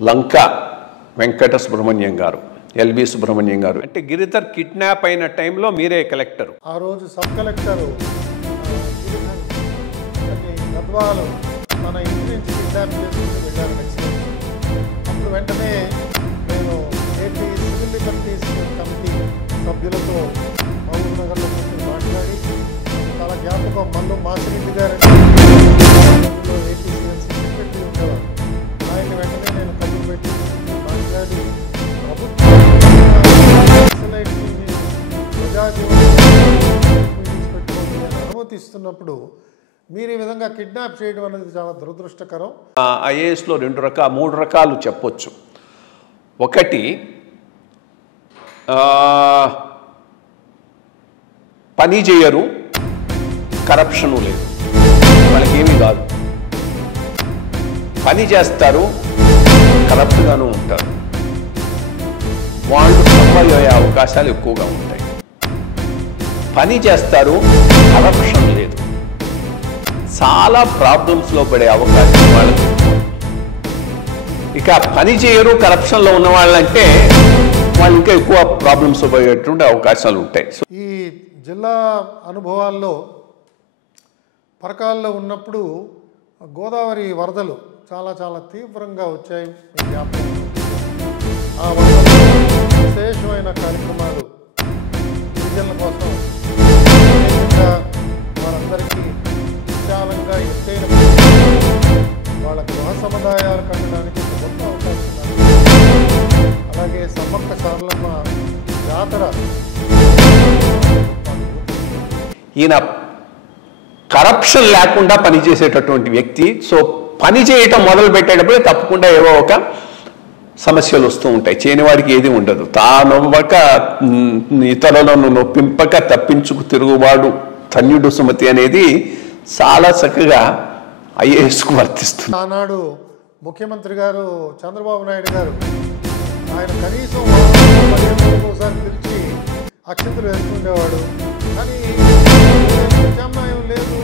లంక వెంకట సుబ్రహ్మణ్యం గారు, ఎల్వి సుబ్రహ్మణ్యం గారు. అంటే గిరిధర్ కిడ్నాప్ అయిన టైంలో మీరే కలెక్టర్. ఆ రోజు సబ్ కలెక్టర్ గద్వాలు మన ఇంటి నుంచి కిడ్నాప్ చేసుకుని వెళ్ళారు నెక్స్ట్. అప్పుడు వెంటనే నేను ఏపీ సివిల్ లిబర్టీస్ కమిటీ సభ్యులతో మహబూబ్ నగర్లో కూర్చొని మాట్లాడి చాలా జ్ఞాపకం. మల్లు మాసిరెడ్డి గారు ఏపీ సిఎల్సీ సెక్రటరీ ఉండేవారు. ఆయన్ని వెంటనే నేను కబురు పెట్టి మాట్లాడి పెట్టుకోండి అని అనుమతిస్తున్నప్పుడు మీరు ఈ విధంగా కిడ్నాప్ చేయడం అనేది చాలా దురదృష్టకరం. ఐఏఎస్లో 3 రకాలు చెప్పొచ్చు. ఒకటి పని చేయరు, కరప్షను లేదు, వాళ్ళకేమీ కాదు. పని చేస్తారు, కరప్ట్గాను ఉంటారు. వాళ్ళు సఫర్ అయ్యే అవకాశాలు ఎక్కువగా ఉంటాయి. పని చేస్తారు, కరప్షన్ లేదు, చాలా ప్రాబ్లమ్స్లో పడే అవకాశం వాళ్ళకి. ఇక పని చేయరు, కరప్షన్లో ఉన్న వాళ్ళంటే వాళ్ళు ఇంకా ఎక్కువ ప్రాబ్లమ్స్ పడేటువంటి అవకాశాలు ఉంటాయి. ఈ జిల్లా అనుభవాల్లో పరకాల్లో ఉన్నప్పుడు గోదావరి వరదలు చాలా చాలా తీవ్రంగా వచ్చాయి. ఆ వరదలు విశేషమైన కార్యక్రమాలు గిరిజనుల కోసం వారందరికీ విశాలంగా ఎత్తైన వాళ్ళ గృహ సముదాయాలు కట్టడానికి ఒక గొప్ప అవకాశం. అలాగే సమ్మక్క సారలమ్మ జాతర. ఈయన కరప్షన్ లేకుండా పనిచేసేటటువంటి వ్యక్తి. సో పని చేయటం మొదలు పెట్టేటప్పుడే తప్పకుండా ఏవో ఒక సమస్యలు వస్తూ ఉంటాయి. చేయనివాడికి ఏది ఉండదు. తానొవ్వక ఇతరులను నొప్పింపక తప్పించుకు తిరుగువాడు ధన్యుడు సుమతి అనేది చాలా చక్కగా ఐఏఎస్కు వర్తిస్తుంది. ఆనాడు ముఖ్యమంత్రి గారు చంద్రబాబు నాయుడు గారు ఆయన కనీసం 15 రోజులకోసారి పిలిచి అక్షంతలు వేసుకుండేవాడు. కానీ ప్రత్యామ్నాయం లేదు.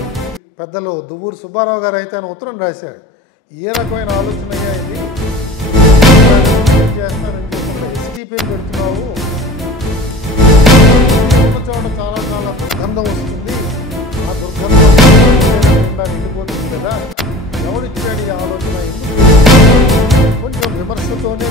పెద్దలు దువ్వూరు సుబ్బారావు గారు అయితే ఆయన ఉత్తరం రాశాడు. ఏ రకమైన ఆలోచన అయ్యా ఇది, చేస్తానని చెప్పి ఎస్టీపీని పెడుతున్నావు, ఉన్న చోట చాలా చాలా దుర్గంధం వస్తుంది, ఆ దుర్గంధం వెళ్ళిపోతుంది కదా, ఎవరిచ్చాడు ఈ ఆలోచన, కొంచెం విమర్శతోనే